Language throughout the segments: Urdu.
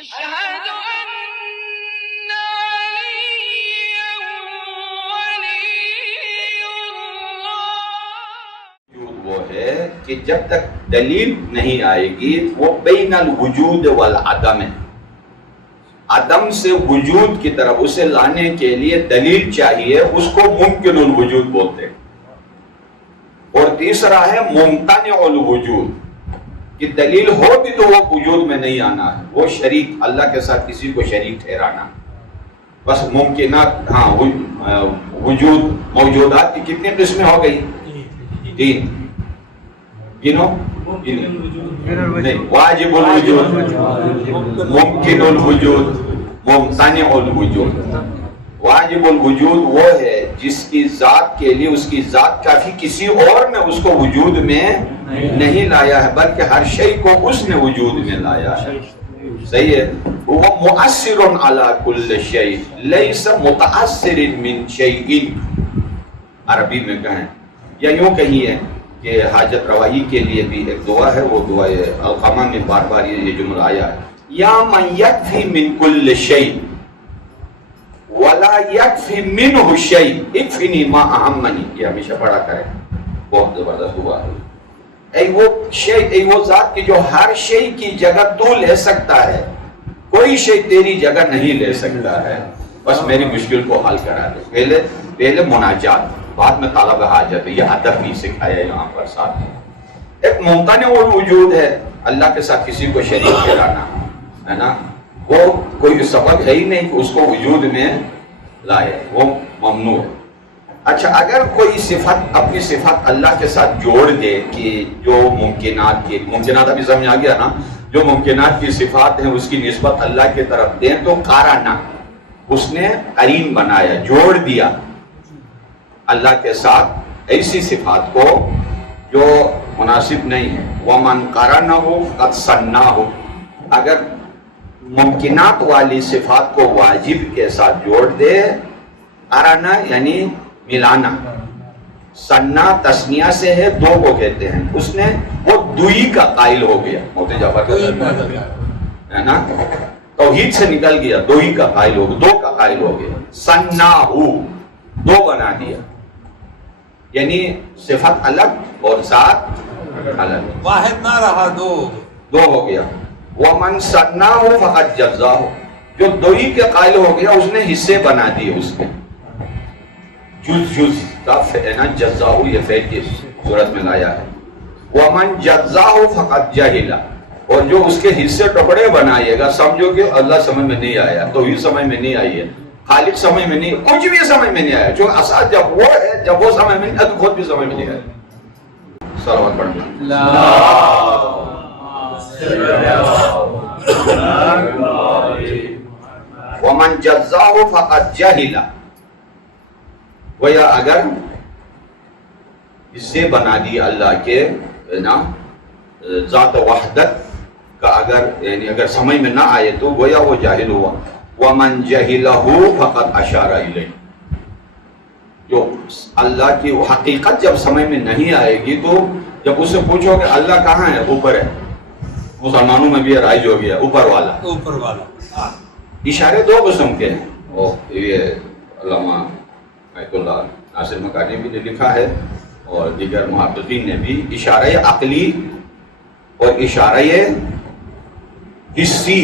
أشهد أن عليا ولي الله. وہ ہے کہ جب تک دلیل نہیں آئے گی وہ بین الوجود والعدم ہے. عدم سے وجود کی طرف اسے لانے کے لیے دلیل چاہیے، اس کو ممکن الوجود بولتے ہیں. اور تیسرا ہے ممتنع الوجود، کہ دلیل ہو بھی تو وہ وجود میں نہیں آنا ہے، وہ شریک اللہ کے ساتھ کسی کو شریک ٹھہرانا. بس ممکنات، ہاں وجود موجودات کی کتنی قسمیں ہو گئی؟ 3. گنو؟ نہیں، واجب الوجود، ممکن الوجود، ممتنع الوجود. واجب الوجود وہ ہے جس کی ذات کے لیے اس کی ذات کافی، کسی اور نے اس کو وجود میں نہیں لایا ہے بلکہ ہر شے کو اس نے وجود میں لایا ہے. صحیح ہے. وہ مؤثر علی کل شیء لیس متاثر من شیء، عربی میں کہیں یا یوں کہیے کہ حاجت روائی کے لیے بھی ایک دعا ہے، وہ دعا القمہ میں بار بار یہ جملہ آیا ہے، یا من یکفی من کل شیء ولا یکفی منہ شیء اکفنی ما اہمنی. یہ ہمیشہ پڑھا کرے، بہت زبردست دعا ہے. اے وہ شیء، اے وہ ذات کی جو ہر شے کی جگہ تو لے سکتا ہے، کوئی شے تیری جگہ نہیں لے سکتا ہے، بس میری مشکل کو حل کرا دے. پہلے مناجات، بعد میں طلب حاجت. یہ ادب بھی سکھایا یہاں پر ساتھ. ایک ممتنع الوجود ہے، اللہ کے ساتھ کسی کو شریک ٹھہرانا ہے نا، وہ کوئی سبب ہے ہی نہیں کہ اس کو وجود میں لائے، وہ ممنوع ہے. اچھا، اگر کوئی صفت اپنی صفت اللہ کے ساتھ جوڑ دے کہ جو ممکنات ابھی سمجھ آ گیا نا، جو ممکنات کی صفات ہیں اس کی نسبت اللہ کی طرف دیں تو قارنہ، اس نے قرین بنایا، جوڑ دیا اللہ کے ساتھ ایسی صفات کو جو مناسب نہیں ہے. وَمَنْ قَرَنَهُ قَدْ صَنَّاهُ، اگر ممکنات والی صفات کو واجب کے ساتھ جوڑ دے، قرنہ یعنی ملانا، سنہ تسنیہ سے ہے، دو کو کہتے ہیں، اس نے وہ دوئی کا قائل ہو گیا. موت جعفر ہے نا، توحید سے نکل گیا، دوئی کا قائل ہو گیا، دو کا قائل ہو گیا. صنّاہ، دو بنا دیا، یعنی صفت الگ اور ذات الگ، واحد نہ رہا، دو ہو گیا. وَمَنْ صَنَّاهُ فَقَدْ جَزَّاهُ، جو دوئی کے قائل ہو گیا اس نے حصے بنا دیے، اس کے جز کا فعنا جزاؤ، یہ فعل کی صورت میں لایا ہے. وَمَنْ جَزَّاهُ فَقَدْ جَهِلَ، اور جو اس کے حصے ٹکڑے بنائے گا، سمجھو کہ اللہ سمجھ میں نہیں آیا، توحید سمجھ میں نہیں آئی ہے، خالق سمجھ میں نہیں، کچھ بھی سمجھ میں نہیں آیا، جو اساس جب وہ ہے، جب وہ سمجھ میں نہیں آیا تو خود بھی سمجھ میں نہیں آیا. صلوات پڑھنا. وَمَنْ جَزَّاهُ فَقَدْ جَهِلَ، گویا اگر حصے بنا دی اللہ کے نا ذات وحدت کا، یعنی اگر سمجھ میں نہ آئے تو گویا وہ جاہل ہوا. وَمَنْ جَهِلَهُ فَقَدْ أَشَارَ إِلَيْهِ، جو اللہ کی حقیقت جب سمجھ میں نہیں آئے گی تو جب اس سے پوچھو کہ اللہ کہاں ہے، اوپر ہے، مسلمانوں میں بھی رائج ہو گیا اوپر والا. اشارے دو قسم کے ہیں، یہ علامہ بیت اللہ ناصر مکانی بھی نے لکھا ہے اور دیگر محققین نے بھی. اشارہ عقلی اور اشارہ حسی،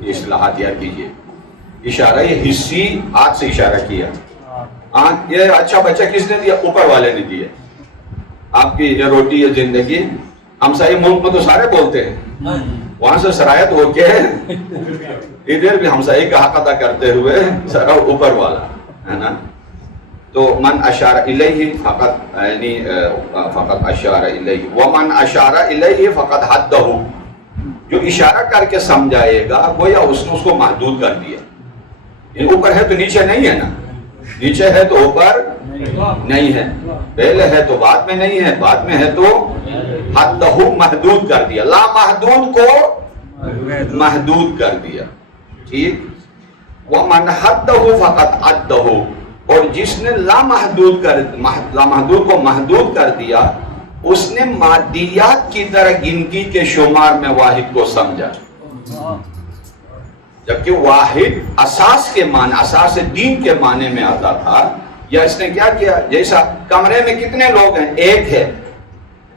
یہ اصطلاحات یاد کیجیے. اشارہ حسی، ہاتھ سے اشارہ کیا، یہ اچھا بچہ کس نے دیا؟ اوپر والے نے دیا. آپ کی یہ روٹی یہ زندگی، ہم ساری ملک میں تو سارے بولتے ہیں، وہاں سے سرایت ہو کے ادھر بھی ہمسائی کا حق ادا کرتے ہوئے سارا اوپر والا ہے نا. تو من اشار الیہ فقط، یعنی فقط اشار الیہ. ومن اشار الیہ فقط حدہ، جو اشارہ کر کے سمجھائے گا گویا اس نے اس کو محدود کر دیا. اوپر ہے تو نیچے نہیں ہے نا، نیچے ہے تو اوپر نہیں ہے، پہلے ہے تو بعد میں نہیں ہے، بعد میں ہے تو حدہ، محدود کر دیا، لا محدود کو محدود کر دیا. ٹھیک. ومن حدہ فقط عدہ، اور جس نے لامحدود کو محدود کر دیا اس نے مادیات کی طرح گنتی کے شمار میں واحد کو سمجھا. جبکہ واحد اساس کے معنی، اساس دین کے معنی میں آتا تھا. یا اس نے کیا کیا، جیسا کمرے میں کتنے لوگ ہیں، ایک ہے.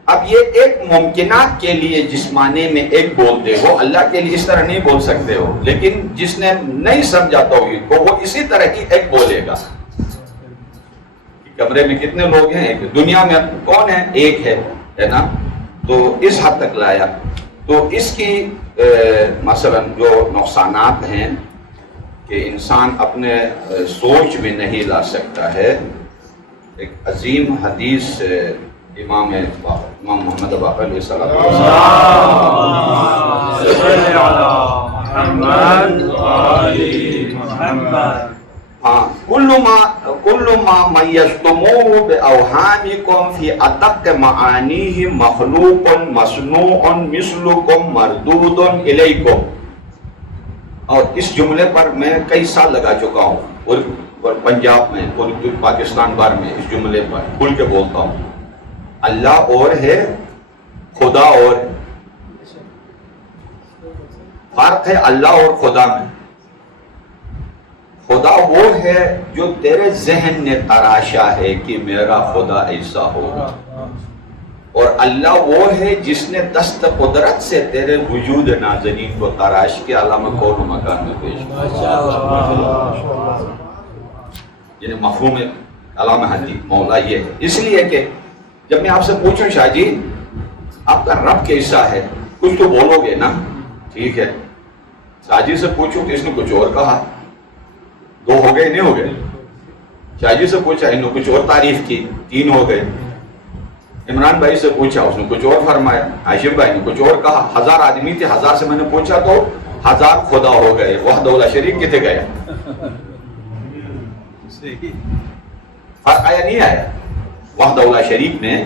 اب یہ ایک ممکنات کے لیے جس معنی میں ایک بولتے ہو، اللہ کے لیے اس طرح نہیں بول سکتے ہو، لیکن جس نے نہیں سمجھا توحید کو وہ اسی طرح ہی ایک بولے گا. کمرے میں کتنے لوگ ہیں، ایک. دنیا میں کون ہے، ایک ہے نا. تو اس حد تک لایا. تو اس کی مثلا جو نقصانات ہیں کہ انسان اپنے سوچ میں نہیں لا سکتا ہے. ایک عظیم حدیث امام محمد باقر علیہ السلام ہاں کل ما میزتموه باوهامکم فی ادق معانیہ مخلوق مصنوع مثلکم مردود الیکم. اور اس جملے پر میں کئی سال لگا چکا ہوں، اور پنجاب میں اور پاکستان بھر میں اس جملے پر کھل کے بولتا ہوں. اللہ اور ہے، خدا اور ہے. فرق ہے اللہ اور خدا میں. خدا وہ ہے جو تیرے ذہن نے تراشا ہے کہ میرا خدا ایسا ہوگا، اور اللہ وہ ہے جس نے دست قدرت سے تیرے وجود نازنین کو تراش کے عالم کون و مکان میں پیش کیا. یعنی مفہوم علامہ حدیث مولا یہ ہے. اس لیے کہ جب میں آپ سے پوچھوں شاہ جی آپ کا رب کیسا ہے، کچھ تو بولو گے نا، ٹھیک ہے. شاہ جی سے پوچھوں تو اس نے کچھ اور کہا، دو ہو گئے نہیں ہو گئے. شاہ جی سے پوچھا انہوں نے کچھ اور تعریف کی، تین ہو گئے. عمران بھائی سے پوچھا اس نے کچھ اور فرمایا، ہاشم بھائی نے کچھ اور کہا. 1000 آدمی تھے، 1000 سے میں نے پوچھا تو 1000 خدا ہو گئے. وحدہ لا شریک کتنے گئے؟ فرق آیا نہیں آیا وحدہ لا شریک میں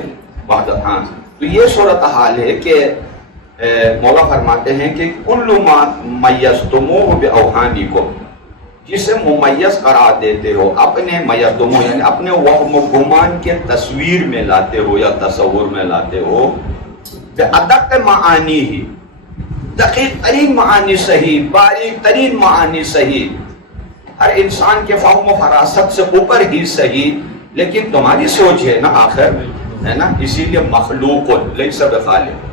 وحدہ. ہاں تو یہ صورتحال ہے کہ مولا فرماتے ہیں کہ کل ما میزتموه باوهامکم، جسے ممیز قرار دیتے ہو اپنے میزتموه یعنی اپنے وہم و گمان کے تصویر میں لاتے ہو یا تصور میں لاتے ہو. ادق معانی ہی، دقیق ترین معانی صحیح، باریک ترین معانی صحیح، ہر انسان کے فہم و فراست سے اوپر ہی صحیح، لیکن تمہاری سوچ ہے نا آخر ہے نا، اسی لیے مخلوق لیس بخالق.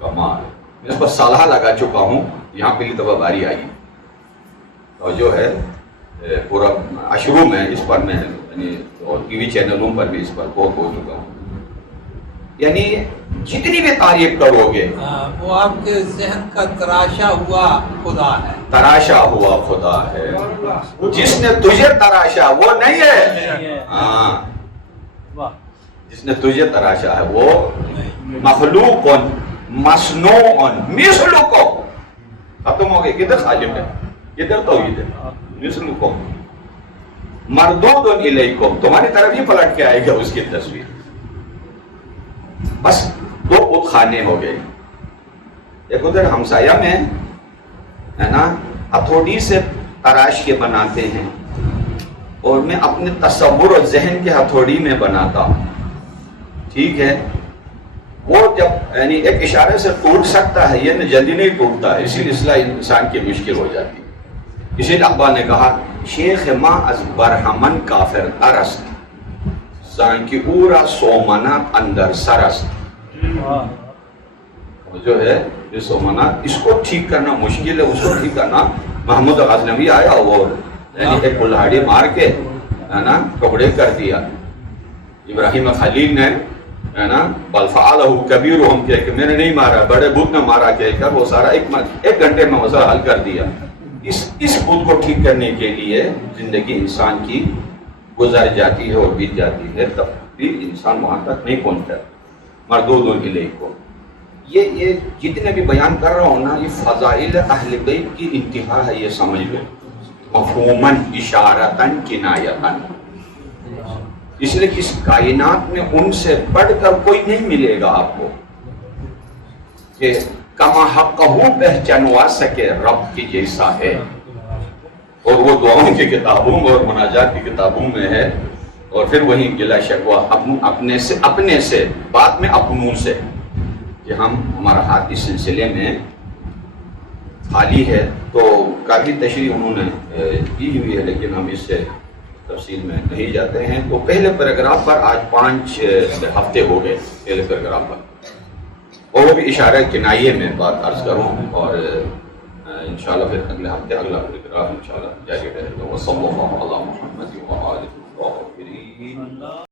کمال. اس پر سالہ لگا چکا ہوں، یہاں پہلی دفعہ باری آئی اور جو ہے پورا اشرو میں اس پر میں یعنی اور ٹی وی چینلوں پر بھی اس پر بہت ہو چکا ہوں. یعنی جتنی بھی تعریف کرو گے وہ آپ کے ذہن کا تراشا ہوا خدا ہے. تراشا ہوا خدا ہے. جس نے تجھے تراشا وہ نہیں ہے. ہاں جس نے تجھے تراشا ہے وہ مخلوق مصنوع مثلکم. ختم ہو گئے. کدھر خالق ہے، کدھر توحید ہے. مثلکم مردود الیکم، تمہاری طرف ہی پلٹ کے آئے گا اس کی تصویر. بس 2 بت خانے ہو گئے. ایک ادھر ہمسایہ میں ہے نا ہتھوڑی سے تراش کے بناتے ہیں، اور میں اپنے تصور اور ذہن کے ہتھوڑی میں بناتا ہوں. ٹھیک ہے، وہ جب یعنی ایک اشارے سے ٹوٹ سکتا ہے، یہ جلدی نہیں ٹوٹتا ہے، اسی لیے اصلاح انسان کی مشکل ہو جاتی ہے. اسی لیے اقبال نے کہا شیخ ما از برہمن کافر ارست سانکی اورا سومنا اندر سرست. جو ہے یہ سومنا اس کو ٹھیک کرنا مشکل ہے، اس کو ٹھیک کرنا. محمود غزنوی آیا اور یعنی ایک کلہاڑی مار کے ہے نا ٹکڑے کر دیا. ابراہیم خلیل نے ہے نا بل فعلہ کبیرہم کہ میں نے نہیں مارا، بڑے بت نے مارا کہہ کر وہ سارا ایک گھنٹے میں مسئلہ حل کر دیا. اس بت کو ٹھیک کرنے کے لیے زندگی انسان کی گزر جاتی ہے اور بیت جاتی ہے، تب بھی انسان وہاں تک نہیں پہنچتا. مردود الیکم. یہ جتنے بھی بیان کر رہا ہوں نا، یہ فضائل اہل بیت کی انتہا ہے، یہ سمجھ لو. مفہوماً اشارتاً کنایتاً. اس لیے اس کائنات میں ان سے بڑھ کر کوئی نہیں ملے گا آپ کو کہ کما حقہ پہچانوا سکے رب کی جیسا ہے. اور وہ دعاؤں کی کتابوں اور مناجات کی کتابوں میں ہے. اور پھر وہی گلا شکوہ اپنے سے بعد میں اپنوں سے کہ ہمارا ہاتھ اس سلسلے میں خالی ہے، تو کافی تشریح انہوں نے کی ہوئی ہے، لیکن ہم اس سے تفصیل میں نہیں جاتے ہیں۔ تو پہلے پیراگراف پر آج 5 ہفتے ہو گئے پہلے پیراگراف پر، اور وہ بھی اشارہ کنائیے میں بات عرض کروں، اور انشاءاللہ پھر اگلے ہفتے اگلا پیراگراف انشاءاللہ جاری رہے گا۔ وصلی اللہ علی محمد وآلہ الطاہرین۔